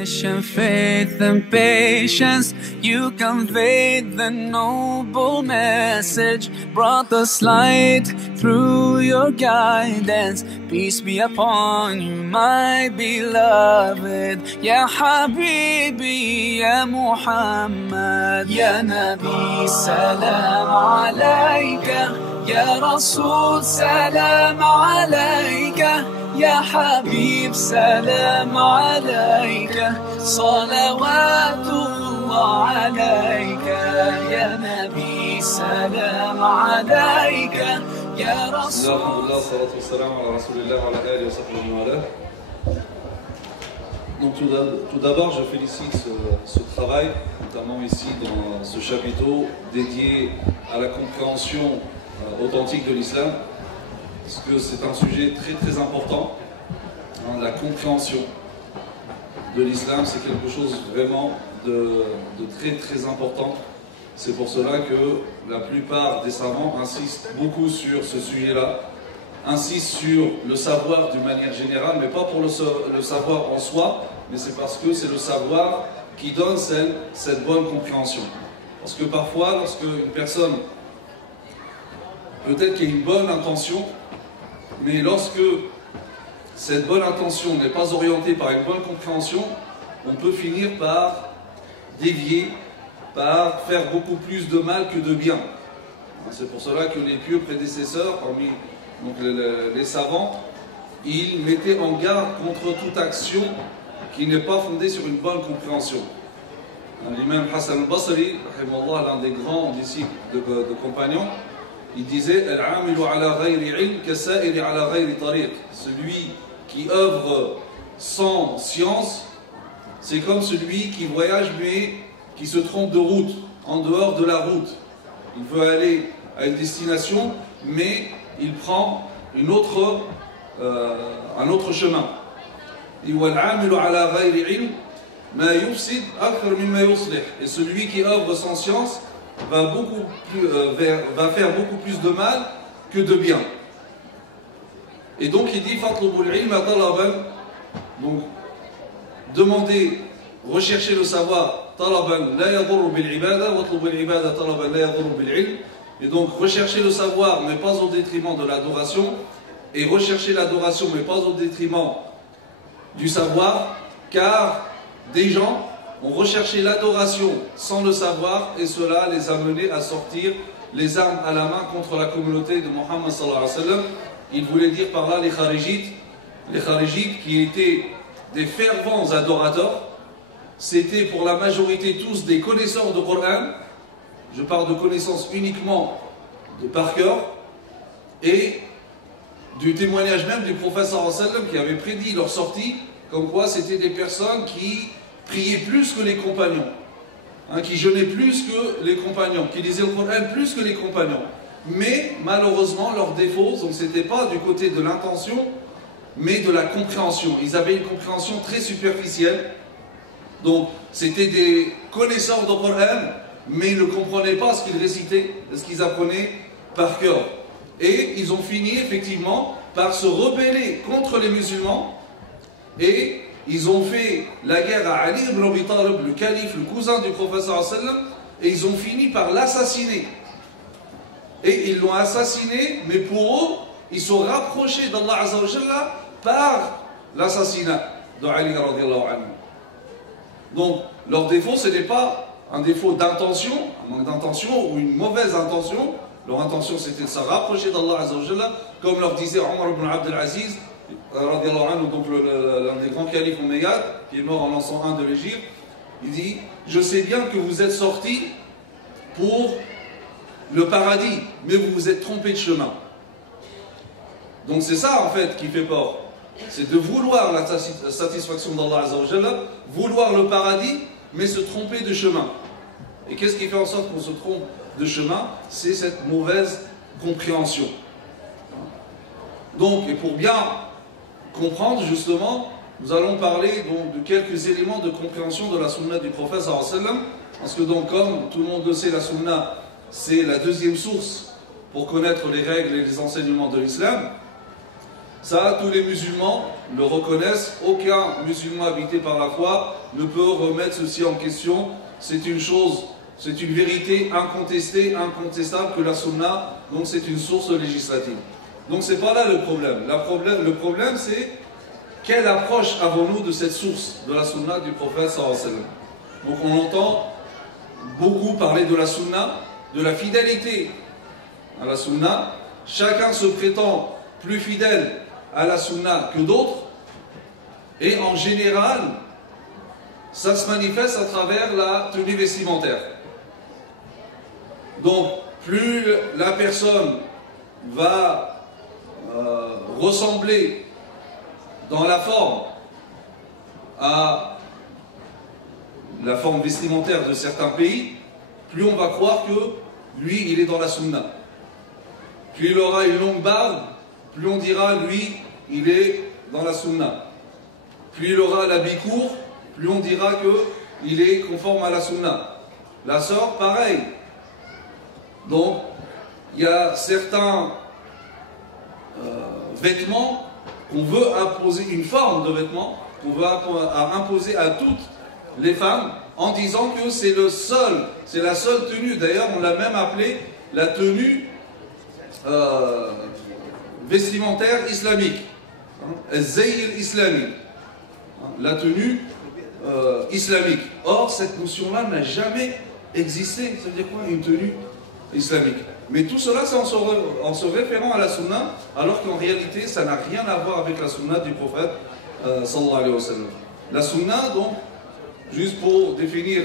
mission, faith and patience, you conveyed the noble message, brought us light through your guidance. Peace be upon you, my beloved. Ya Habibi, Ya Muhammad, Ya Nabi, salam alayka. Ya Rasul, salam alayka. Ya Habib, salam alayka. Salawatullah alayka. Ya Nabi, salam alayka. Ya Rasul. Alhamdulillah, salatu wassalam ala Rasulillah wa ala alihi wa sahbihi wa ala. Donc tout d'abord, je félicite ce travail, notamment ici dans ce chapiteau dédié à la compréhension authentique de l'islam, parce que c'est un sujet très très important. La compréhension de l'islam, c'est quelque chose vraiment de très très important. C'est pour cela que la plupart des savants insistent beaucoup sur ce sujet-là, insistent sur le savoir d'une manière générale, mais pas pour le savoir en soi, mais c'est parce que c'est le savoir qui donne cette bonne compréhension. Parce que parfois, lorsque une personne, peut-être qu'il y a une bonne intention, mais lorsque cette bonne intention n'est pas orientée par une bonne compréhension, on peut finir par dévier, par faire beaucoup plus de mal que de bien. C'est pour cela que les pieux prédécesseurs, parmi donc les savants, ils mettaient en garde contre toute action qui n'est pas fondée sur une bonne compréhension. L'imam Hassan al-Basri, l'un des grands disciples de compagnons, il disait celui qui œuvre sans science, c'est comme celui qui voyage mais qui se trompe de route, en dehors de la route. Il veut aller à une destination, mais il prend un autre chemin. Et celui qui œuvre sans science va faire beaucoup plus de mal que de bien. Et donc il dit donc demandez, recherchez le savoir, et donc rechercher le savoir mais pas au détriment de l'adoration, et rechercher l'adoration mais pas au détriment du savoir, car des gens ont recherché l'adoration sans le savoir, et cela les a menés à sortir les armes à la main contre la communauté de Mohammed sallallahu alayhi wa sallam. Il voulait dire par là les kharijites qui étaient des fervents adorateurs. C'était pour la majorité tous des connaisseurs de Coran. Je parle de connaissances uniquement de par cœur, et du témoignage même du prophète sallallahu alayhi wa sallam qui avait prédit leur sortie, comme quoi c'était des personnes qui priaient plus que les compagnons, qui jeûnaient plus que les compagnons, qui lisaient le Coran plus que les compagnons. Mais malheureusement leur défaut, donc c'était pas du côté de l'intention, mais de la compréhension. Ils avaient une compréhension très superficielle. Donc c'était des connaisseurs de Coran, mais ils ne comprenaient pas ce qu'ils récitaient, ce qu'ils apprenaient par cœur. Et ils ont fini effectivement par se rebeller contre les musulmans, et ils ont fait la guerre à Ali ibn Abi Talib, le calife, le cousin du prophète sallallahu alayhi wa sallam, et ils ont fini par l'assassiner. Et ils l'ont assassiné, mais pour eux, ils sont rapprochés d'Allah Azza wa Jalla par l'assassinat de Ali radiallahu anhu. Donc, leur défaut, ce n'est pas un défaut d'intention, un manque d'intention ou une mauvaise intention. Leur intention, c'était de se rapprocher d'Allah Azza wa Jalla, comme leur disait Omar ibn Abd al-Aziz, radiallahu anhu, donc l'un des grands califes omeyyades, qui est mort en l'an 101 de l'Égypte. Il dit: je sais bien que vous êtes sortis pour le paradis, mais vous vous êtes trompé de chemin. Donc c'est ça en fait qui fait peur. C'est de vouloir la satisfaction d'Allah Azza wa Jalla, vouloir le paradis, mais se tromper de chemin. Et qu'est-ce qui fait en sorte qu'on se trompe de chemin? C'est cette mauvaise compréhension. Donc, et pour bien comprendre justement, nous allons parler donc de quelques éléments de compréhension de la sunna du prophète sallallahu alayhi wa sallam. Parce que donc, comme tout le monde le sait, la sunna, c'est la deuxième source pour connaître les règles et les enseignements de l'islam. Ça, tous les musulmans le reconnaissent. Aucun musulman habité par la foi ne peut remettre ceci en question. C'est une chose, c'est une vérité incontestée, incontestable que la sunna, donc c'est une source législative. Donc c'est pas là le problème. Le problème c'est quelle approche avons-nous de cette source, de la sunna du prophète sallallahu alayhi wa sallam. Donc on entend beaucoup parler de la sunna, de la fidélité à la sunna. Chacun se prétend plus fidèle à la sunna que d'autres. Et en général, ça se manifeste à travers la tenue vestimentaire. Donc, plus la personne va ressembler dans la forme à la forme vestimentaire de certains pays, plus on va croire que lui, il est dans la sunna. Plus il aura une longue barbe, plus on dira, lui, il est dans la sunna. Plus il aura l'habit court, plus on dira qu'il est conforme à la sunna. La sorte, pareil. Donc, il y a certains vêtements qu'on veut imposer, une forme de vêtements qu'on veut imposer à toutes les femmes en disant que c'est la seule tenue. D'ailleurs, on l'a même appelé la tenue vestimentaire islamique. Zayl islamique. La tenue islamique. Or, cette notion-là n'a jamais existé. Ça veut dire quoi, une tenue islamique? Mais tout cela, c'est en se référant à la sunna, alors qu'en réalité, ça n'a rien à voir avec la sunna du prophète sallallahu alayhi wa sallam. La sunna, donc, juste pour définir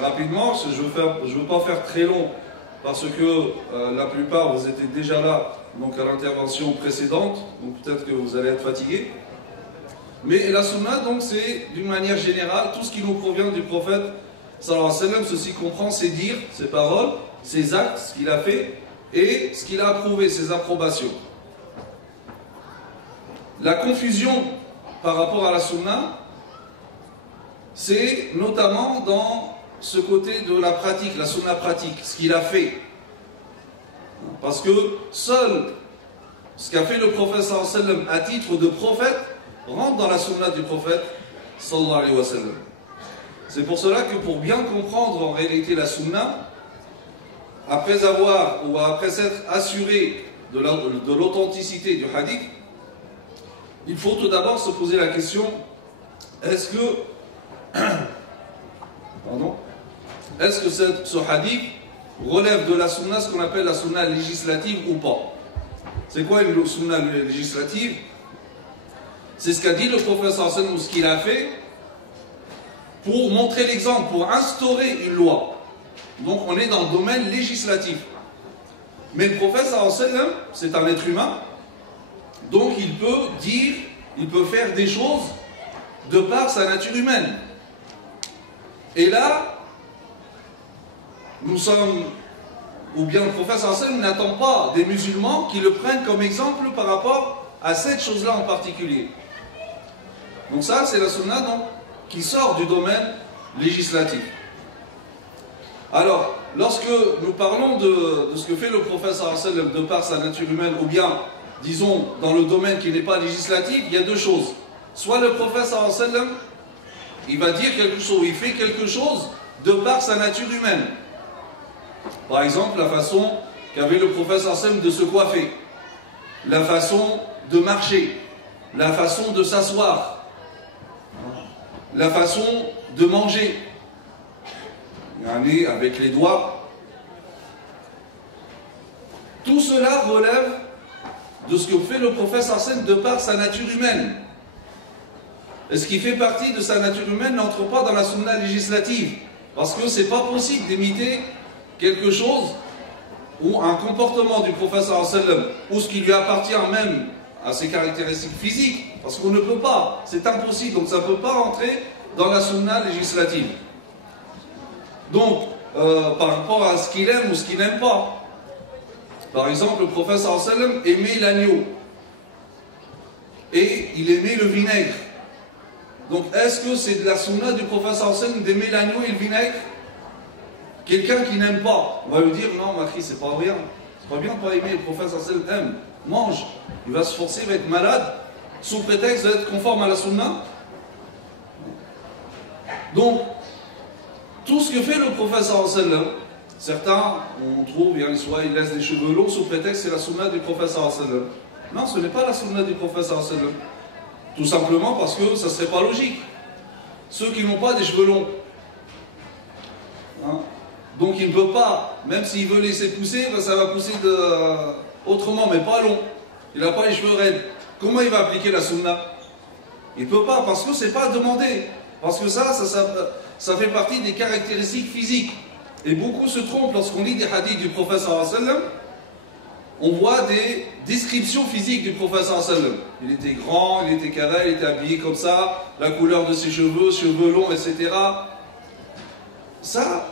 rapidement, je ne veux pas faire très long, parce que la plupart, vous étiez déjà là, donc à l'intervention précédente, donc peut-être que vous allez être fatigués. Mais la sunna, donc, c'est d'une manière générale, tout ce qui nous provient du prophète sallallahu alayhi wa sallam, ceci comprend ses dires, ses paroles, ses actes, ce qu'il a fait, et ce qu'il a approuvé, ses approbations. La confusion par rapport à la sunna, c'est notamment dans ce côté de la pratique, la sunna pratique, ce qu'il a fait. Parce que seul ce qu'a fait le prophète sallallahu alayhi wa sallam à titre de prophète rentre dans la sunna du prophète sallallahu alayhi wa sallam. C'est pour cela que pour bien comprendre en réalité la sunna, après s'être assuré de l'authenticité du hadith, il faut tout d'abord se poser la question, est-ce que ce hadith relève de la sunna, ce qu'on appelle la sunna législative ou pas? C'est quoi une sunna législative? C'est ce qu'a dit le prophète sallallahu alayhi wa sallam, ou ce qu'il a fait pour montrer l'exemple, pour instaurer une loi. Donc on est dans le domaine législatif. Mais le prophète sallallahu alayhi wa sallam, c'est un être humain, donc il peut dire, il peut faire des choses de par sa nature humaine. Et là, nous sommes, ou bien le prophète sallallahu alayhi wa sallam n'attend pas des musulmans qui le prennent comme exemple par rapport à cette chose-là en particulier. Donc ça, c'est la sunna donc, qui sort du domaine législatif. Alors, lorsque nous parlons de ce que fait le prophète sallallahu alayhi wa sallam de par sa nature humaine, ou bien, disons, dans le domaine qui n'est pas législatif, il y a deux choses. Soit le prophète sallallahu alayhi wa sallam, il va dire quelque chose, il fait quelque chose de par sa nature humaine. Par exemple, la façon qu'avait le prophète sallallahu alayhi wa sallam de se coiffer, la façon de marcher, la façon de s'asseoir, la façon de manger, avec les doigts. Tout cela relève de ce que fait le prophète sallallahu alayhi wa sallam de par sa nature humaine. Et ce qui fait partie de sa nature humaine n'entre pas dans la sunna législative. Parce que c'est pas possible d'imiter quelque chose ou un comportement du prophète sallallahu alayhi wa sallam, ou ce qui lui appartient même à ses caractéristiques physiques, parce qu'on ne peut pas, c'est impossible, donc ça ne peut pas rentrer dans la sunna législative. Donc, par rapport à ce qu'il aime ou ce qu'il n'aime pas. Par exemple, le prophète sallallahu alayhi wa sallam aimait l'agneau et il aimait le vinaigre. Donc, est-ce que c'est de la sunna du prophète sallallahu alayhi wa sallam d'aimer l'agneau et le vinaigre? Quelqu'un qui n'aime pas, on va lui dire non, ma fille, c'est pas bien. C'est pas bien de pas aimer, le prophète sallallahu alayhi wa sallam aime. mange. Il va se forcer, il va être malade, sous prétexte d'être conforme à la sunna. Donc, tout ce que fait le prophète sallallahu alayhi wa sallam, certains, on trouve, soit il laisse des cheveux longs sous prétexte que c'est la sunna du prophète sallallahu alayhi wa sallam. Non, ce n'est pas la sunna du prophète sallallahu alayhi wa sallam. Tout simplement parce que ça ne serait pas logique. Ceux qui n'ont pas des cheveux longs, hein, donc il ne peut pas, même s'il veut laisser pousser, ben ça va pousser autrement, mais pas long. Il n'a pas les cheveux raides. Comment il va appliquer la sunna? Il ne peut pas, parce que ce n'est pas demandé. Parce que ça fait partie des caractéristiques physiques. Et beaucoup se trompent lorsqu'on lit des hadiths du prophète sallallahu alayhi wa sallam. On voit des descriptions physiques du prophète sallallahu alayhi wa sallam. Il était grand, il était carré, il était habillé comme ça, la couleur de ses cheveux longs, etc. Ça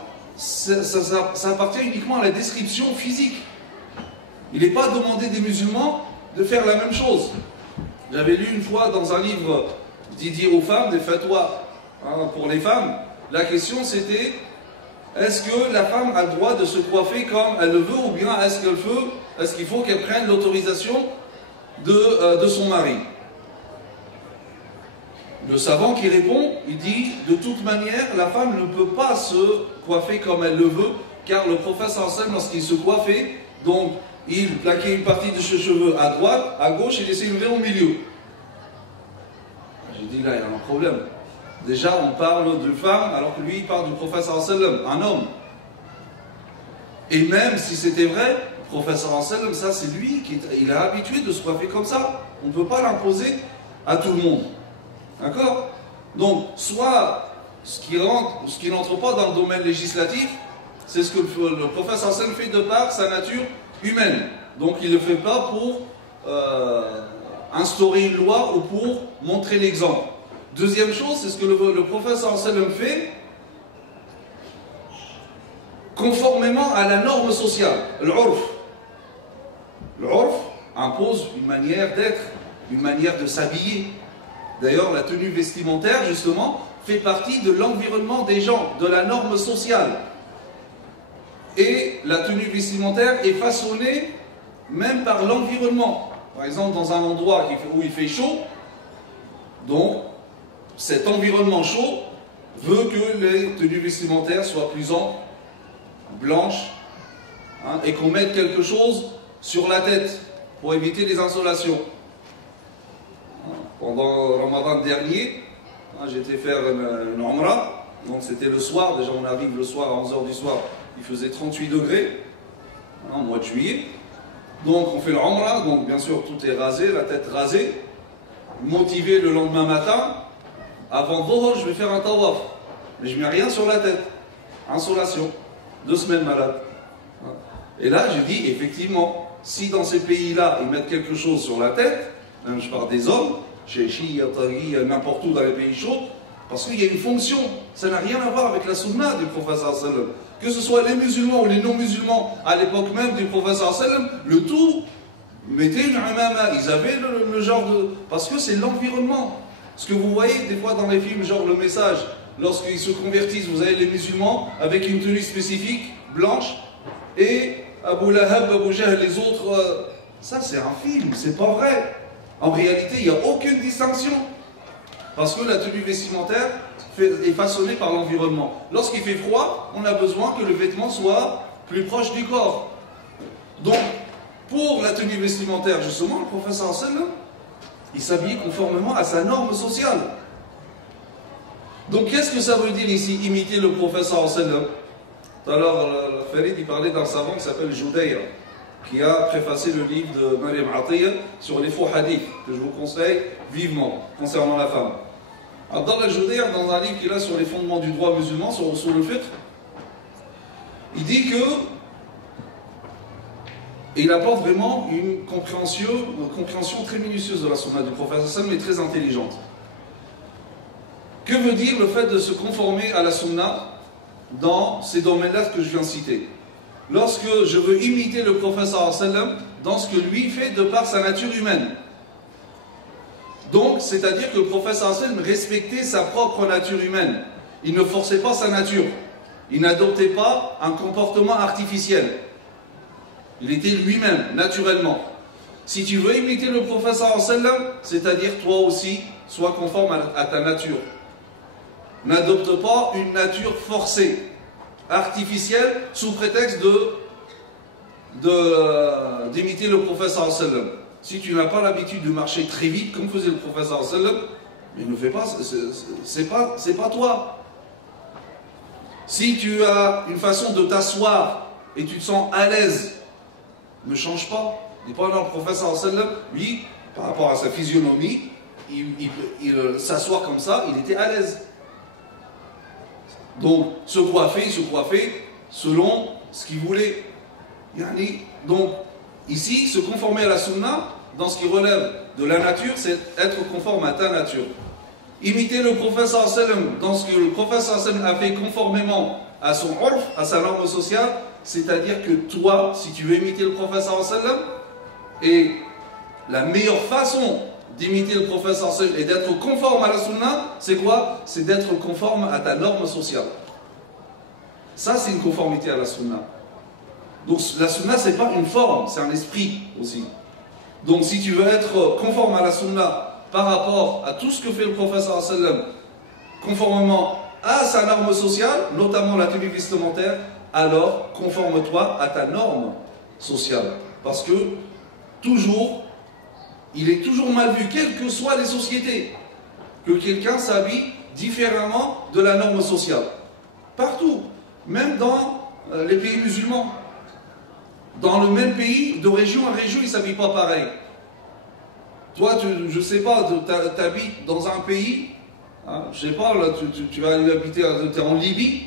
appartient uniquement à la description physique. Il n'est pas demandé des musulmans de faire la même chose. J'avais lu une fois dans un livre dédié aux femmes, des fatwas pour les femmes, la question c'était: est-ce que la femme a le droit de se coiffer comme elle le veut, ou bien est-ce qu'il faut qu'elle prenne l'autorisation de son mari? Le savant qui répond, il dit: de toute manière, la femme ne peut pas se coiffer comme elle le veut, car le prophète sallallahu alayhi wa sallam, lorsqu'il se coiffait, donc il plaquait une partie de ses cheveux à droite, à gauche, et laissait une vraie au milieu. J'ai dit: là, il y a un problème. Déjà, on parle de femme, alors que lui, il parle du prophète sallallahu alayhi wa sallam, un homme. Et même si c'était vrai, le prophète sallallahu alayhi wa sallam, ça c'est lui qui est habitué de se coiffer comme ça. On ne peut pas l'imposer à tout le monde. D'accord? Donc, soit ce qui n'entre pas dans le domaine législatif, c'est ce que le prophète sallallahu alayhi wa sallam fait de par sa nature humaine. Donc, il ne le fait pas pour instaurer une loi ou pour montrer l'exemple. Deuxième chose, c'est ce que le prophète sallallahu alayhi wa sallam fait conformément à la norme sociale, l'urf. L'urf impose une manière d'être, une manière de s'habiller. D'ailleurs, la tenue vestimentaire, justement, fait partie de l'environnement des gens, de la norme sociale. Et la tenue vestimentaire est façonnée même par l'environnement. Par exemple, dans un endroit où il fait chaud, donc cet environnement chaud veut que les tenues vestimentaires soient plus blanches, hein, et qu'on mette quelque chose sur la tête pour éviter les insolations. Pendant le Ramadan dernier, j'étais faire une Umrah, donc c'était le soir, déjà on arrive le soir à 11h du soir, il faisait 38 degrés, au mois de juillet. Donc on fait le Umrah, donc bien sûr tout est rasé, la tête rasée, motivé le lendemain matin. Avant Dhuhr, je vais faire un tawaf, mais je ne mets rien sur la tête. Insolation, 2 semaines malade. Et là, je dis, effectivement, si dans ces pays-là, ils mettent quelque chose sur la tête, même je parle des hommes, chez Taghi, n'importe où dans les pays chauds, parce qu'il y a une fonction, ça n'a rien à voir avec la sunna du prophète sallallahu alayhi wa sallam. Que ce soit les musulmans ou les non-musulmans, à l'époque même du prophète sallallahu alayhi wa sallam, le tout mettait une umama, ils avaient le genre de... Parce que c'est l'environnement. Ce que vous voyez des fois dans les films, genre le message, lorsqu'ils se convertissent, vous avez les musulmans avec une tenue spécifique, blanche, et Abu Lahab, Abu Jahl, les autres, ça c'est un film, c'est pas vrai. En réalité, il n'y a aucune distinction. Parce que la tenue vestimentaire est façonnée par l'environnement. Lorsqu'il fait froid, on a besoin que le vêtement soit plus proche du corps. Donc, pour la tenue vestimentaire, justement, le prophète sallallahu alayhi wa sallam, il s'habille conformément à sa norme sociale. Donc qu'est-ce que ça veut dire ici, imiter le prophète sallallahu alayhi wa sallam? Tout à l'heure, Farid, il parlait d'un savant qui s'appelle Judayr, qui a préfacé le livre de Maryam Atiyah sur les faux hadiths, que je vous conseille vivement, concernant la femme. Abdallah Judayr, dans un livre qu'il a sur les fondements du droit musulman, sur le fiqh, il dit que il apporte vraiment une compréhension très minutieuse de la sunna du prophète, mais très intelligente. Que veut dire le fait de se conformer à la sunna dans ces domaines-là que je viens de citer? Lorsque je veux imiter le prophète sallallahu alayhi wa sallam dans ce que lui fait de par sa nature humaine. Donc, c'est-à-dire que le prophète sallallahu alayhi wa sallam respectait sa propre nature humaine. Il ne forçait pas sa nature. Il n'adoptait pas un comportement artificiel. Il était lui-même, naturellement. Si tu veux imiter le prophète sallallahu alayhi wa sallam, c'est-à-dire toi aussi, sois conforme à ta nature. N'adopte pas une nature forcée, artificielle, sous prétexte d'imiter le prophète sallallahu alayhi wa sallam. Si tu n'as pas l'habitude de marcher très vite, comme faisait le prophète sallallahu alayhi wa sallam, mais ne fais pas, c'est pas toi. Si tu as une façon de t'asseoir et tu te sens à l'aise, ne change pas. Et pendant le prophète sallallahu alayhi wa sallam, lui, par rapport à sa physionomie, il s'asseoir comme ça, il était à l'aise. Donc, se coiffer selon ce qu'il voulait. Donc, ici, se conformer à la sunna, dans ce qui relève de la nature, c'est être conforme à ta nature. Imiter le prophète sallallahu alayhi wa sallam dans ce que le prophète sallallahu alayhi wa sallam a fait conformément à son urf, à sa norme sociale, c'est-à-dire que toi, si tu veux imiter le prophète sallallahu alayhi wa sallam, et la meilleure façon d'imiter le prophète sallallahu alayhi wa sallam et d'être conforme à la sunna, c'est quoi? C'est d'être conforme à ta norme sociale. Ça, c'est une conformité à la sunna. Donc la sunna, c'est pas une forme, c'est un esprit aussi. Donc si tu veux être conforme à la sunna par rapport à tout ce que fait le prophète sallallahu alayhi wa sallam, conformément à sa norme sociale, notamment la tenue vestimentaire, alors conforme-toi à ta norme sociale. Parce que toujours, il est toujours mal vu, quelles que soient les sociétés, que quelqu'un s'habille différemment de la norme sociale. Partout, même dans les pays musulmans. Dans le même pays, de région à région, ils ne s'habillent pas pareil. Toi, je ne sais pas, tu habites dans un pays, hein, je ne sais pas, là, tu vas aller habiter en Libye,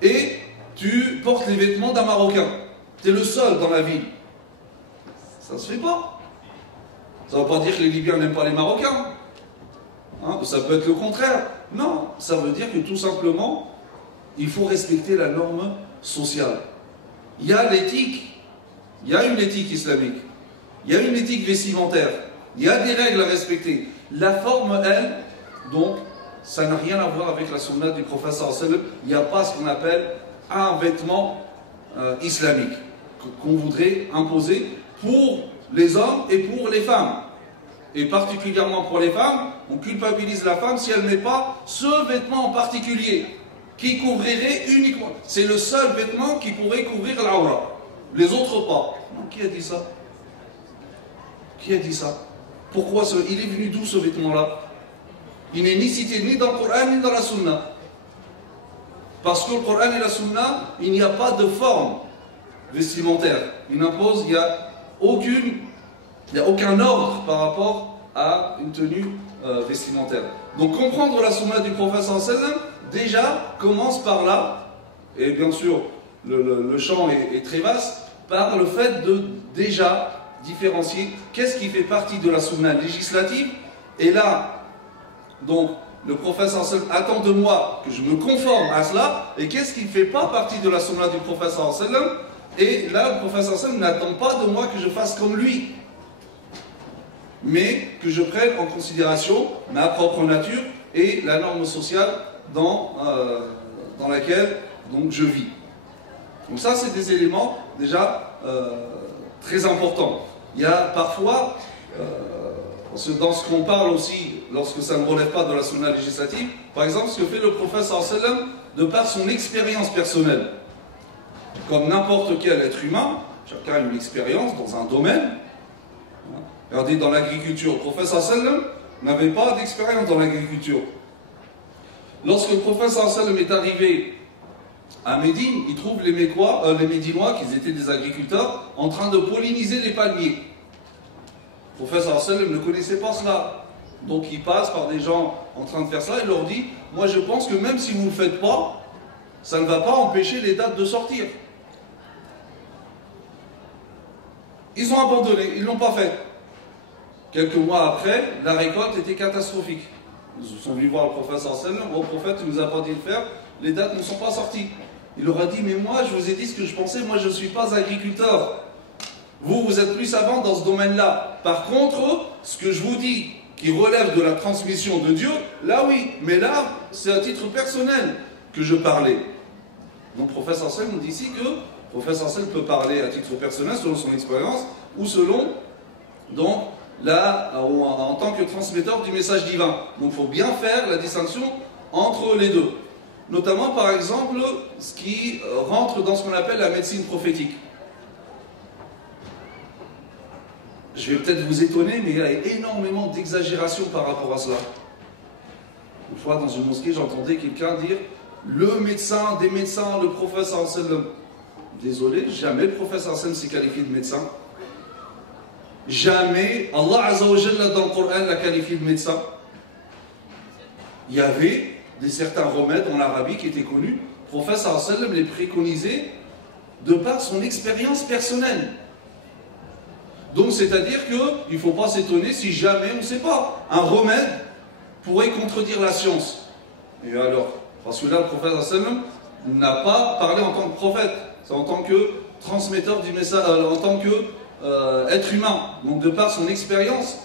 et tu portes les vêtements d'un Marocain. Tu es le seul dans la ville. Ça ne se fait pas. Ça ne veut pas dire que les Libyens n'aiment pas les Marocains. Hein, ça peut être le contraire. Non, ça veut dire que tout simplement, il faut respecter la norme sociale. Il y a l'éthique, il y a une éthique islamique, il y a une éthique vestimentaire, il y a des règles à respecter. La forme, elle, donc, ça n'a rien à voir avec la sunna du prophète sallallahu alayhi wa sallam. Il n'y a pas ce qu'on appelle un vêtement islamique qu'on voudrait imposer pour les hommes et pour les femmes. Et particulièrement pour les femmes, on culpabilise la femme si elle ne met pas ce vêtement en particulier, qui couvrirait uniquement. C'est le seul vêtement qui pourrait couvrir l'aura. Les autres pas. Non, qui a dit ça? Qui a dit ça? Pourquoi il est venu d'où ce vêtement-là? Il n'est ni cité ni dans le Coran ni dans la Sunna. Parce que le Coran et la Sunna, il n'y a pas de forme vestimentaire. Il n'impose, il n'y a aucun ordre par rapport à une tenue vestimentaire. Donc comprendre la Sunna du prophète sallallahu alayhi wa sallam, déjà commence par là, et bien sûr le champ est très vaste, par le fait de déjà différencier qu'est-ce qui fait partie de la sunna législative. Et là, donc, le prophète sallallahu alayhi wa sallam attend de moi que je me conforme à cela, et qu'est-ce qui ne fait pas partie de la sunna du prophète sallallahu alayhi wa sallam. Et là, le prophète sallallahu alayhi wa sallam n'attend pas de moi que je fasse comme lui, mais que je prenne en considération ma propre nature et la norme sociale dans laquelle donc, je vis. Donc ça, c'est des éléments déjà très importants. Il y a parfois, dans ce qu'on parle aussi, lorsque ça ne relève pas de la sunna législative, par exemple, ce que fait le prophète sallallahu alayhi wa sallam de par son expérience personnelle. Comme n'importe quel être humain, chacun a une expérience dans un domaine. Regardez, dans l'agriculture, le prophète sallallahu alayhi wa sallam n'avait pas d'expérience dans l'agriculture. Lorsque le prophète sallallahu alayhi wa sallam est arrivé à Médine, il trouve les Médinois, qui étaient des agriculteurs, en train de polliniser les palmiers. Le prophète sallallahu alayhi wa sallam ne connaissait pas cela. Donc il passe par des gens en train de faire cela, il leur dit, moi je pense que même si vous ne le faites pas, ça ne va pas empêcher les dattes de sortir. Ils ont abandonné, ils ne l'ont pas fait. Quelques mois après, la récolte était catastrophique. Ils sont venus voir le prophète sallallahu alayhi wa sallam. Le prophète ne nous a pas dit de le faire, les dates ne sont pas sorties. Il leur a dit, mais moi je vous ai dit ce que je pensais, moi je ne suis pas agriculteur. Vous êtes plus savant dans ce domaine-là. Par contre, ce que je vous dis, qui relève de la transmission de Dieu, là oui, mais là, c'est à titre personnel que je parlais. Donc le prophète sallallahu alayhi wa sallam nous dit ici que le prophète sallallahu alayhi wa sallam peut parler à titre personnel selon son expérience ou selon donc là, en tant que transmetteur du message divin. Donc il faut bien faire la distinction entre les deux. Notamment par exemple ce qui rentre dans ce qu'on appelle la médecine prophétique. Je vais peut-être vous étonner, mais il y a énormément d'exagération par rapport à cela. Une fois dans une mosquée, j'entendais quelqu'un dire le médecin des médecins, le professeur sallam. Désolé, jamais le professeur sallam s'est qualifié de médecin. Jamais Allah Azza wa Jalla dans le Coran l'a qualifié de médecin. Il y avait certains remèdes en Arabie qui étaient connus. Le professeur sallam les préconisait de par son expérience personnelle. Donc c'est-à-dire qu'il ne faut pas s'étonner si jamais, on ne sait pas, un remède pourrait contredire la science. Et alors, parce que là le prophète sallam n'a pas parlé en tant que prophète, c'est en tant que transmetteur du message, en tant que être humain, donc de par son expérience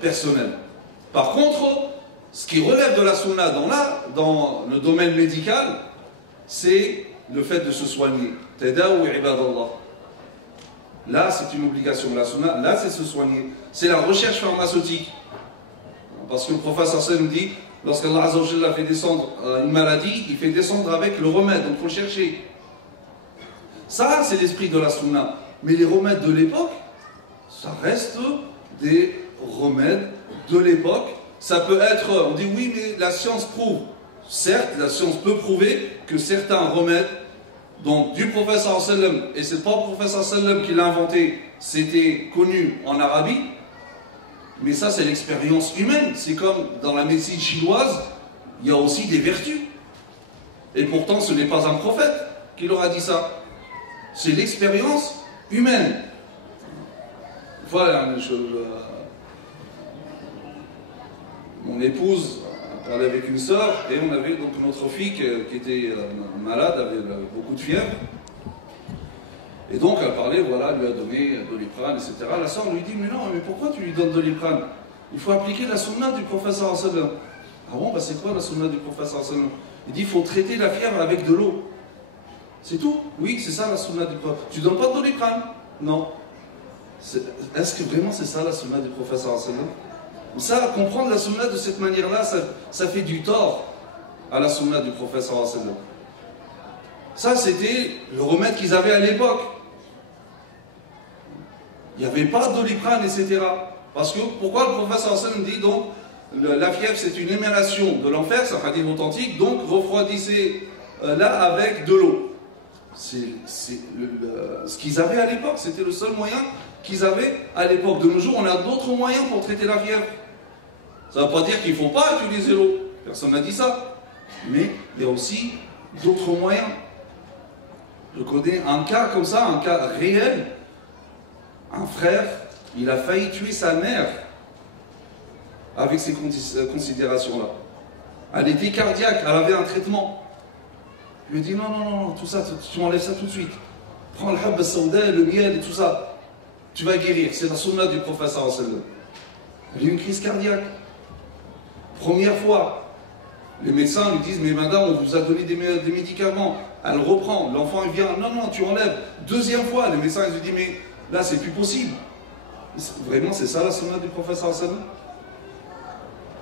personnelle. Par contre, ce qui relève de la sunna dans le domaine médical, c'est le fait de se soigner. Tadawu ibadallah. Là, c'est une obligation. La sunna, là, c'est se soigner. C'est la recherche pharmaceutique. Parce que le prophète sallallahu nous dit, lorsqu'Allah Azza wa Jalla fait descendre une maladie, il fait descendre avec le remède. Donc, il faut chercher. Ça, c'est l'esprit de la sunna. Mais les remèdes de l'époque, ça reste des remèdes de l'époque. Ça peut être, on dit oui, mais la science prouve. Certes, la science peut prouver que certains remèdes, donc du prophète sallam, et c'est pas le prophète sallam qui l'a inventé, c'était connu en Arabie, mais ça c'est l'expérience humaine. C'est comme dans la médecine chinoise, il y a aussi des vertus. Et pourtant ce n'est pas un prophète qui leur a dit ça. C'est l'expérience humaine. Voilà, mon épouse parlait avec une sœur et on avait donc notre fille qui était malade, avait beaucoup de fièvre. Et donc elle parlait, voilà, elle lui a donné Doliprane, etc. La sœur lui dit, mais non, mais pourquoi tu lui donnes Doliprane? Il faut appliquer la sunna du prophète sallallahu alayhi wa sallam. Ah bon, bah c'est quoi la sunna du prophète sallallahu alayhi wa sallam? Il dit, il faut traiter la fièvre avec de l'eau. C'est tout? Oui, c'est ça la sunna du prophète. Tu donnes pas de Doliprane? Non. Est-ce que vraiment c'est ça la sunna du prophète sallallahu alayhi wa sallam? Ça, comprendre la sunna de cette manière-là, ça fait du tort à la sunna du prophète sallallahu alayhi wa sallam. Ça, c'était le remède qu'ils avaient à l'époque. Il n'y avait pas de Doliprane, etc. Parce que, pourquoi le prophète sallallahu alayhi wa sallam dit donc, la fièvre c'est une émanation de l'enfer, c'est un hadith authentique, donc refroidissez-la avec de l'eau. C'est ce qu'ils avaient à l'époque, c'était le seul moyen qu'ils avaient à l'époque. De nos jours, on a d'autres moyens pour traiter la fièvre. Ça ne veut pas dire qu'il ne faut pas utiliser l'eau, personne n'a dit ça. Mais il y a aussi d'autres moyens. Je connais un cas comme ça, un cas réel. Un frère, il a failli tuer sa mère avec ces considérations-là. Elle était cardiaque, elle avait un traitement. Je lui ai dit non, non, non, tout ça, tu m'enlèves ça tout de suite. Prends le habba saouda, le miel et tout ça. Tu vas guérir. C'est la sunna du prophète sallallahu alayhi wa sallam. Elle a eu une crise cardiaque. Première fois. Les médecins lui disent, mais madame, on vous a donné des médicaments. Elle reprend. L'enfant, il vient. Non, non, tu enlèves. Deuxième fois, les médecins, ils lui disent, mais là, c'est plus possible. Vraiment, c'est ça la sunna du prophète sallallahu alayhi wa sallam?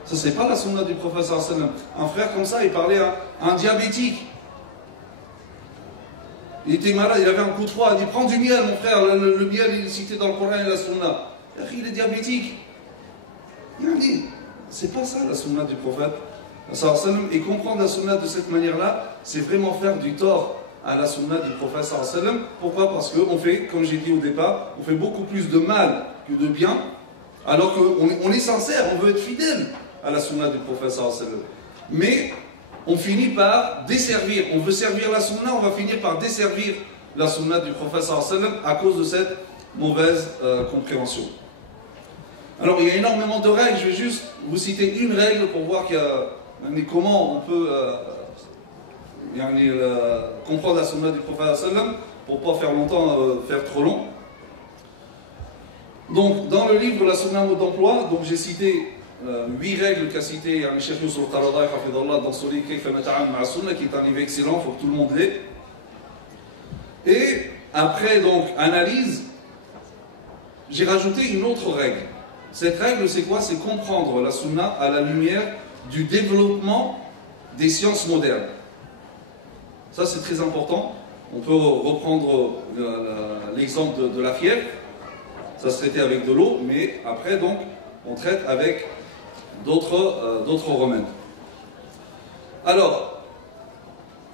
Ça, c'est pas la sunna du prophète sallallahu alayhi wa sallam. Un frère comme ça, il parlait à un diabétique. Il était malade, il avait un coup de froid. Il dit, prends du miel, mon frère. Le miel, il est cité dans le Coran et la sunna. Il est diabétique. Il a dit, c'est pas ça la sunna du prophète. Et comprendre la sunna de cette manière-là, c'est vraiment faire du tort à la sunna du prophète sallallahu alayhi wa sallam. Pourquoi? Parce qu'on fait, comme j'ai dit au départ, on fait beaucoup plus de mal que de bien, alors qu'on est sincère, on veut être fidèle à la sunna du prophète sallallahu alayhi wa sallam. Mais on finit par desservir. On veut servir la sunna, on va finir par desservir la sunna du prophète sallallahu alayhi wa sallam à cause de cette mauvaise compréhension. Alors il y a énormément de règles, je vais juste vous citer une règle pour voir comment on peut comprendre la sunna du prophète sallallahu alayhi wa sallam, pour ne pas faire longtemps, faire trop long. Donc dans le livre La sunna mode d'emploi, donc j'ai cité 8 règles qu'a cité Cheikh Youssef al-Qaradawi hafidhahullah dans son livre Kayfa nata'ammal ma'a sunna, qui est un livre excellent, il faut que tout le monde l'ait. Et après donc analyse, j'ai rajouté une autre règle. Cette règle, c'est quoi? C'est comprendre la sunna à la lumière du développement des sciences modernes. Ça, c'est très important. On peut reprendre l'exemple de la fièvre. Ça se traitait avec de l'eau, mais après, donc, on traite avec d'autres remèdes. Alors,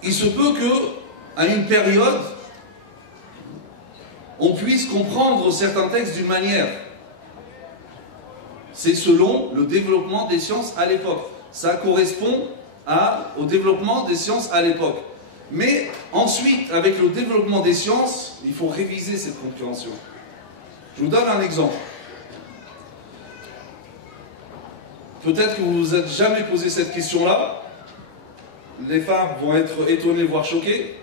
il se peut qu'à une période, on puisse comprendre certains textes d'une manière. C'est selon le développement des sciences à l'époque. Ça correspond au développement des sciences à l'époque. Mais ensuite, avec le développement des sciences, il faut réviser cette compréhension. Je vous donne un exemple. Peut-être que vous ne vous êtes jamais posé cette question-là. Les femmes vont être étonnées, voire choquées.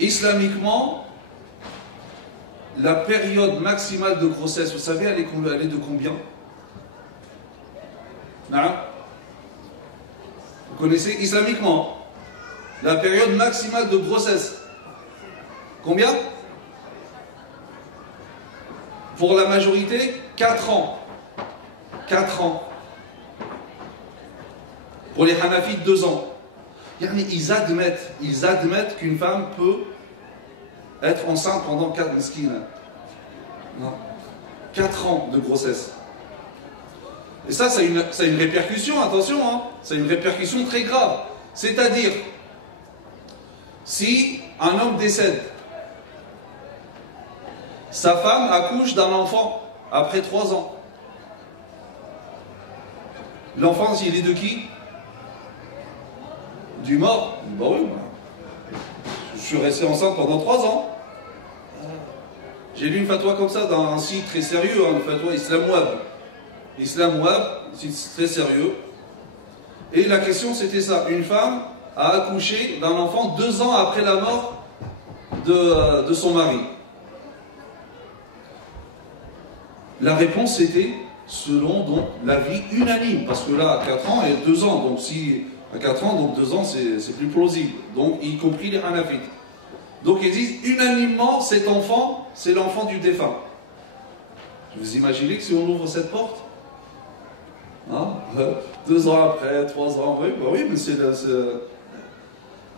Islamiquement, la période maximale de grossesse, vous savez, elle est de combien? Non? Vous connaissez islamiquement la période maximale de grossesse? Combien? Pour la majorité, 4 ans. 4 ans. Pour les Hanafites, 2 ans. Ils admettent qu'une femme peut être enceinte pendant 4 ans de grossesse. Et ça a une répercussion, attention, hein, ça a une répercussion très grave. C'est-à-dire, si un homme décède, sa femme accouche d'un enfant après 3 ans. L'enfant, il est de qui? Du mort. Bah oui, je suis resté enceinte pendant 3 ans. J'ai lu une fatwa comme ça dans un site très sérieux, une fatwa Islam Web. Islam Web, un site très sérieux. Et la question c'était ça, une femme a accouché d'un enfant 2 ans après la mort de son mari. La réponse était selon donc l'avis unanime, parce que là à 4 ans et 2 ans, donc si à 4 ans, donc 2 ans c'est plus plausible, donc y compris les Hanafites. Donc ils disent unanimement cet enfant c'est l'enfant du défunt. Vous imaginez que si on ouvre cette porte, hein, 2 ans après, 3 ans, oui, bah oui, mais c'est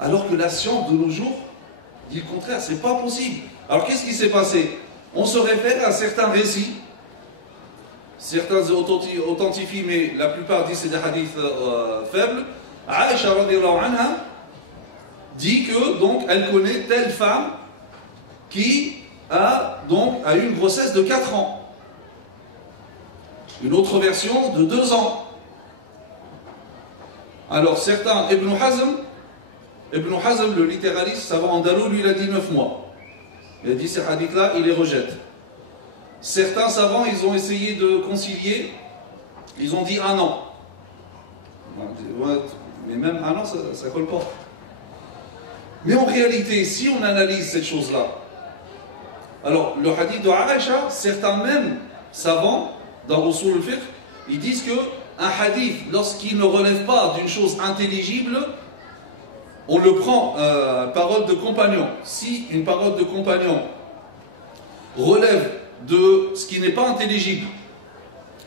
alors que la science de nos jours dit le contraire, c'est pas possible. Alors qu'est-ce qui s'est passé? On se réfère à certains récits. Certains authentifient, mais la plupart disent c'est des hadiths faibles. Aïcha radhiyallahu anha dit que donc elle connaît telle femme qui a eu une grossesse de 4 ans. Une autre version de 2 ans. Alors certains, Ibn Hazm, le littéraliste savant andalou, lui il a dit 9 mois. Il a dit ces hadiths-là, il les rejette. Certains savants, ils ont essayé de concilier, ils ont dit 1 an. Mais même 1 an, ça ne colle pas. Mais en réalité, si on analyse cette chose-là, alors le hadith de Aïcha, certains même savants, dans Usul al-Fiqh, ils disent qu'un hadith, lorsqu'il ne relève pas d'une chose intelligible, on le prend parole de compagnon. Si une parole de compagnon relève de ce qui n'est pas intelligible,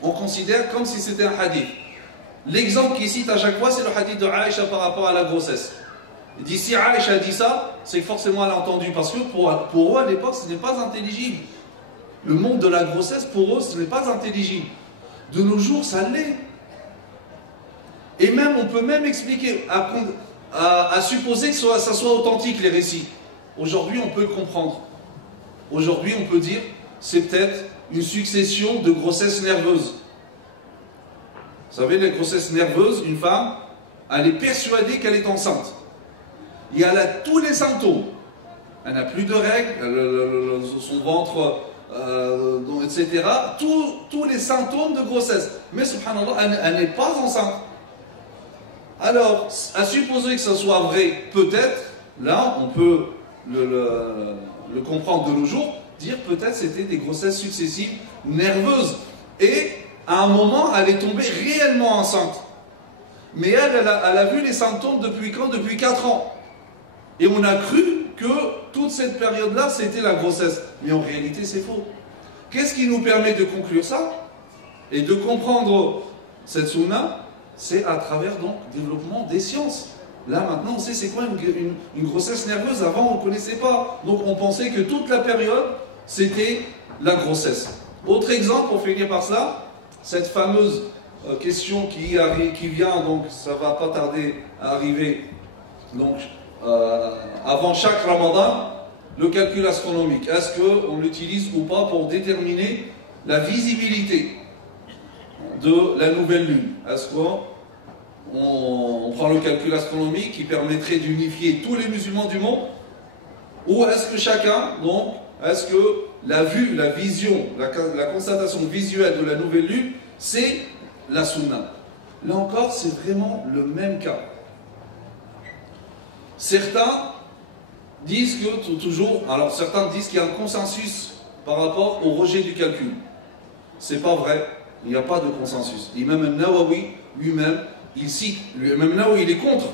on considère comme si c'était un hadith. L'exemple qu'il cite à chaque fois, c'est le hadith de Aïcha par rapport à la grossesse. Il dit si Aïcha dit ça, c'est que forcément elle a entendu, parce que pour eux à l'époque ce n'est pas intelligible. Le monde de la grossesse pour eux ce n'est pas intelligible. De nos jours ça l'est. Et même on peut même expliquer, à supposer que ça soit authentique les récits. Aujourd'hui on peut le comprendre. Aujourd'hui on peut dire c'est peut-être une succession de grossesses nerveuses. Vous savez, les grossesses nerveuses, une femme, elle est persuadée qu'elle est enceinte. Et elle a tous les symptômes. Elle n'a plus de règles, son ventre, etc. Tous les symptômes de grossesse. Mais subhanallah, elle n'est pas enceinte. Alors, à supposer que ce soit vrai, peut-être, là, on peut le comprendre de nos jours, dire peut-être c'était des grossesses successives nerveuses. Et à un moment, elle est tombée réellement enceinte. Mais elle a vu les symptômes depuis quand? Depuis 4 ans. Et on a cru que toute cette période-là, c'était la grossesse. Mais en réalité, c'est faux. Qu'est-ce qui nous permet de conclure ça et de comprendre cette sunna? C'est à travers donc le développement des sciences. Là maintenant on sait c'est quoi une grossesse nerveuse. Avant on ne connaissait pas. Donc on pensait que toute la période c'était la grossesse. Autre exemple pour finir par cela, cette fameuse question qui vient, donc ça va pas tarder à arriver, donc avant chaque Ramadan, le calcul astronomique. Est-ce qu'on l'utilise ou pas pour déterminer la visibilité de la nouvelle lune? Est-ce qu'on prend le calcul astronomique qui permettrait d'unifier tous les musulmans du monde? Ou est-ce que chacun, donc, est-ce que la vue, la vision, la constatation visuelle de la nouvelle lune, c'est la sunna? Là encore, c'est vraiment le même cas. Certains disent que toujours, alors certains disent qu'il y a un consensus par rapport au rejet du calcul. C'est pas vrai, il n'y a pas de consensus. L'imam al-Nawawi lui-même, il cite, l'imam Nawawi il est contre,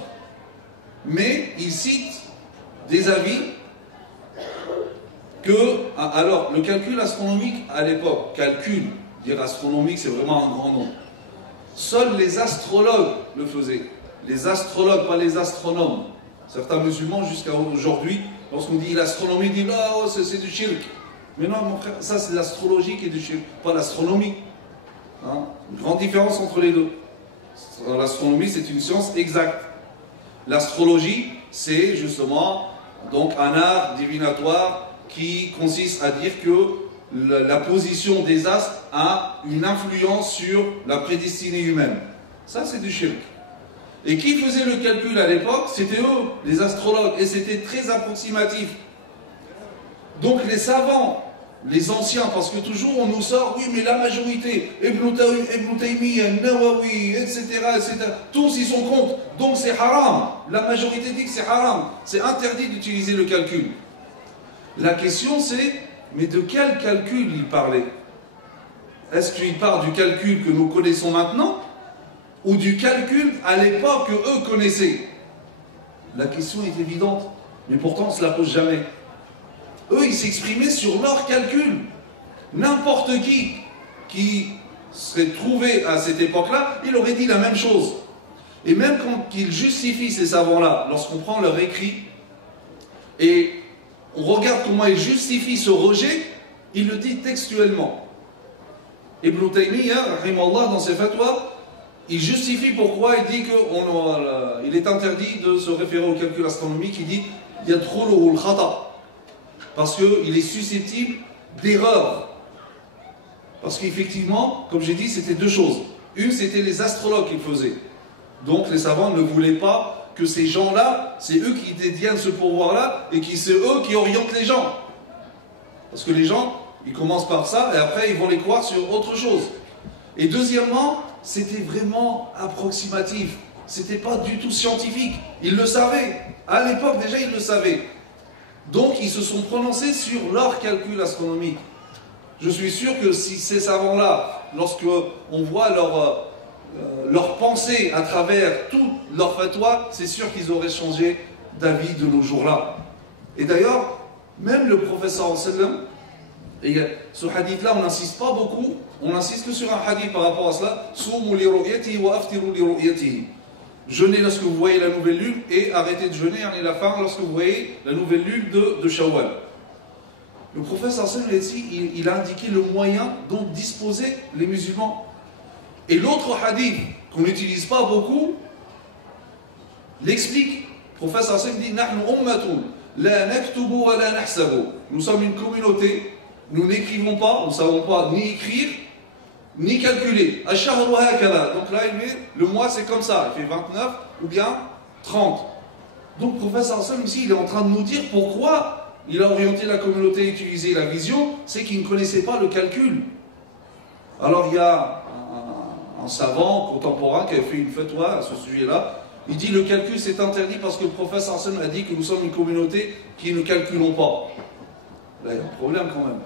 mais il cite des avis que, alors le calcul astronomique à l'époque, dire astronomique c'est vraiment un grand nom. Seuls les astrologues le faisaient. Les astrologues, pas les astronomes. Certains musulmans jusqu'à aujourd'hui, lorsqu'on dit l'astronomie, disent oh, c'est du shirk. Mais non mon frère, ça c'est l'astrologie qui est du shirk, pas l'astronomie. Hein? Une grande différence entre les deux. L'astronomie c'est une science exacte. L'astrologie c'est justement donc un art divinatoire qui consiste à dire que la position des astres a une influence sur la prédestinée humaine. Ça c'est du shirk. Et qui faisait le calcul à l'époque? C'était eux, les astrologues, et c'était très approximatif. Donc les savants, les anciens, parce que toujours on nous sort, oui mais la majorité, Ibn Taymiyyah, Nawawi, etc., tous ils sont contre, donc c'est haram. La majorité dit que c'est haram, c'est interdit d'utiliser le calcul. La question c'est, mais de quel calcul il parlait? Est-ce qu'il parle du calcul que nous connaissons maintenant ou du calcul à l'époque que eux connaissaient? La question est évidente, mais pourtant on ne se la pose jamais. Eux, ils s'exprimaient sur leur calcul. N'importe qui serait trouvé à cette époque-là, il aurait dit la même chose. Et même quand ils justifient ces savants-là, lorsqu'on prend leur écrit et on regarde comment ils justifient ce rejet, ils le disent textuellement. Ibn Taymiyyah, rahimallah, dans ses fatwas, il justifie pourquoi il dit qu'il est interdit de se référer au calcul astronomique. Il dit yadkhuluhu al-khata, parce qu'il est susceptible d'erreur. Parce qu'effectivement, comme j'ai dit, c'était deux choses. Une, c'était les astrologues qui le faisaient. Donc les savants ne voulaient pas que ces gens-là, c'est eux qui détiennent ce pouvoir-là et c'est eux qui orientent les gens. Parce que les gens, ils commencent par ça et après ils vont les croire sur autre chose. Et deuxièmement, c'était vraiment approximatif. C'était pas du tout scientifique. Ils le savaient. À l'époque déjà, ils le savaient. Donc ils se sont prononcés sur leur calcul astronomique. Je suis sûr que si ces savants-là, lorsqu'on voit leur pensée à travers tout leur fatwa, c'est sûr qu'ils auraient changé d'avis de nos jours-là. Et d'ailleurs, même le professeur sallam, et ce hadith-là, on n'insiste pas beaucoup, on n'insiste que sur un hadith par rapport à cela, Soumu li ru'yatihi wa aftiru li ru'yatihi. Jeûnez lorsque vous voyez la nouvelle lune et arrêtez de jeûner à la fin lorsque vous voyez la nouvelle lune de Shawwal. Le professeur sallam ici, il a indiqué le moyen dont disposaient les musulmans. Et l'autre hadith qu'on n'utilise pas beaucoup l'explique. Le professeur sallam dit Nahnu ummatun la naktubu wa la nahsabu. Nous sommes une communauté, nous n'écrivons pas, nous ne savons pas ni écrire ni calculer. Ash-shahru hakadha. Donc là, il met le mois c'est comme ça, il fait 29 ou bien 30. Donc le professeur sallam ici, il est en train de nous dire pourquoi il a orienté la communauté à utiliser la vision, c'est qu'il ne connaissait pas le calcul. Alors il y a un savant contemporain qui a fait une fatwa à ce sujet-là. Il dit le calcul c'est interdit parce que le professeur sallam a dit que nous sommes une communauté qui ne calculons pas. Là il y a un problème quand même.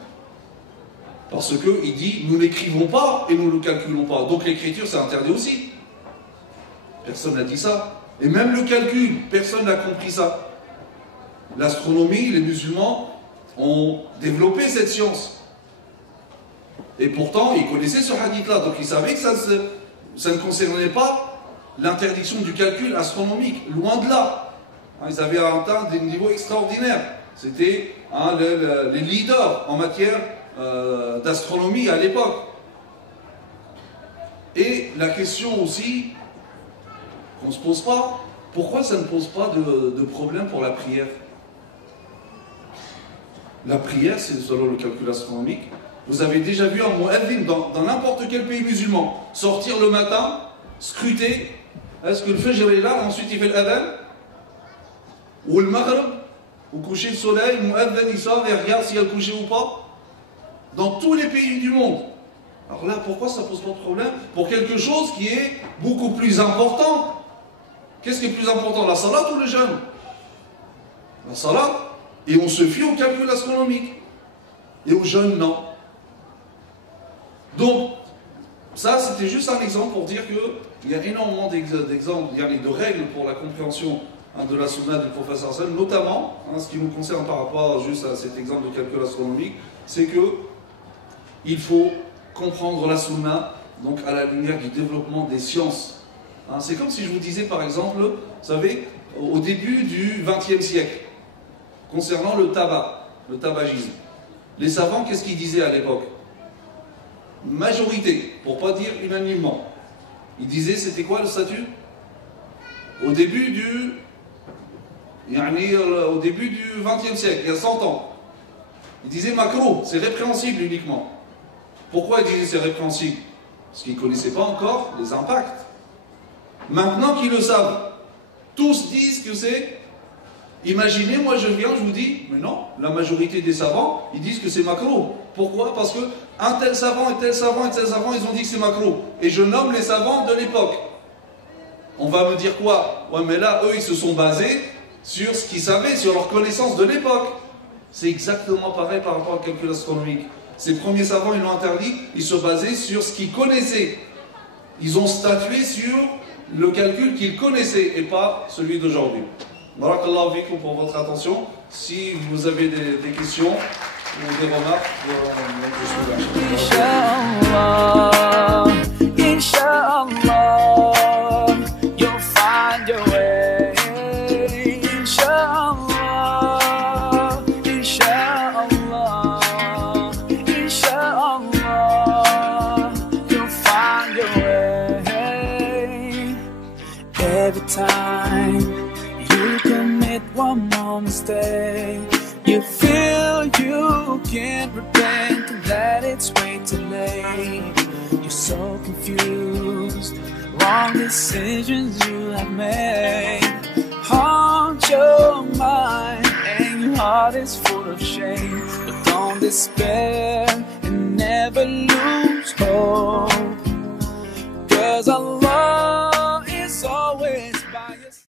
Parce qu'il dit nous n'écrivons pas et nous ne calculons pas. Donc l'écriture c'est interdit aussi. Personne n'a dit ça. Et même le calcul, personne n'a compris ça. L'astronomie, les musulmans ont développé cette science. Et pourtant, ils connaissaient ce hadith-là, donc ils savaient que ça ne concernait pas l'interdiction du calcul astronomique, loin de là. Ils avaient atteint des niveaux extraordinaires. C'était les leaders en matière d'astronomie à l'époque. Et la question aussi qu'on ne se pose pas, pourquoi ça ne pose pas de problème pour la prière? La prière, c'est selon le calcul astronomique. Vous avez déjà vu un mu'adhin dans n'importe quel pays musulman sortir le matin, scruter, est-ce que le fajr est là, ensuite il fait l'adhan, ou le maghrib, au coucher de soleil, le mu'adhin il sort et regarde s'il y a le coucher ou pas. Dans tous les pays du monde. Alors là, pourquoi ça ne pose pas de problème? Pour quelque chose qui est beaucoup plus important. Qu'est-ce qui est plus important, la salat ou le jeûne? La salat. Et on se fie au calcul astronomique. Et au jeûne, non. Donc, ça, c'était juste un exemple pour dire qu'il y a énormément d'exemples, il y a de règles pour la compréhension de la sunna du prophète sallallahu, notamment, ce qui nous concerne par rapport juste à cet exemple de calcul astronomique, c'est que il faut comprendre la sunna donc à la lumière du développement des sciences. C'est comme si je vous disais par exemple, vous savez, au début du XXe siècle, concernant le tabac, le tabagisme, les savants, qu'est-ce qu'ils disaient à l'époque? Majorité, pour ne pas dire unanimement. Ils disaient, c'était quoi le statut? Au début du XXe siècle, il y a 100 ans, ils disaient macro, c'est répréhensible uniquement. Pourquoi ils disaient c'est répréhensible? Parce qu'ils ne connaissaient pas encore les impacts. Maintenant qu'ils le savent, tous disent que c'est... Imaginez, moi je viens, je vous dis, mais non, la majorité des savants, ils disent que c'est macro. Pourquoi? Parce que un tel savant et tel savant et tel savant, ils ont dit que c'est macro. Et je nomme les savants de l'époque. On va me dire quoi? Ouais, mais là, eux, ils se sont basés sur ce qu'ils savaient, sur leur connaissance de l'époque. C'est exactement pareil par rapport au calcul astronomique. Ces premiers savants, ils l'ont interdit, ils se basaient sur ce qu'ils connaissaient. Ils ont statué sur le calcul qu'ils connaissaient et pas celui d'aujourd'hui. Barakallahu fikum pour votre attention. Si vous avez des questions ou des remarques, je suis là. Inch'Allah, you'll find your way. Inch'Allah, Inch'Allah, Inch'Allah, you'll find your way. Every time you commit one more mistake, you feel you can't repent and that it's way too late. You're so confused, wrong decisions you have made haunt your mind and your heart is full of shame. But don't despair and never lose hope, 'cause Allah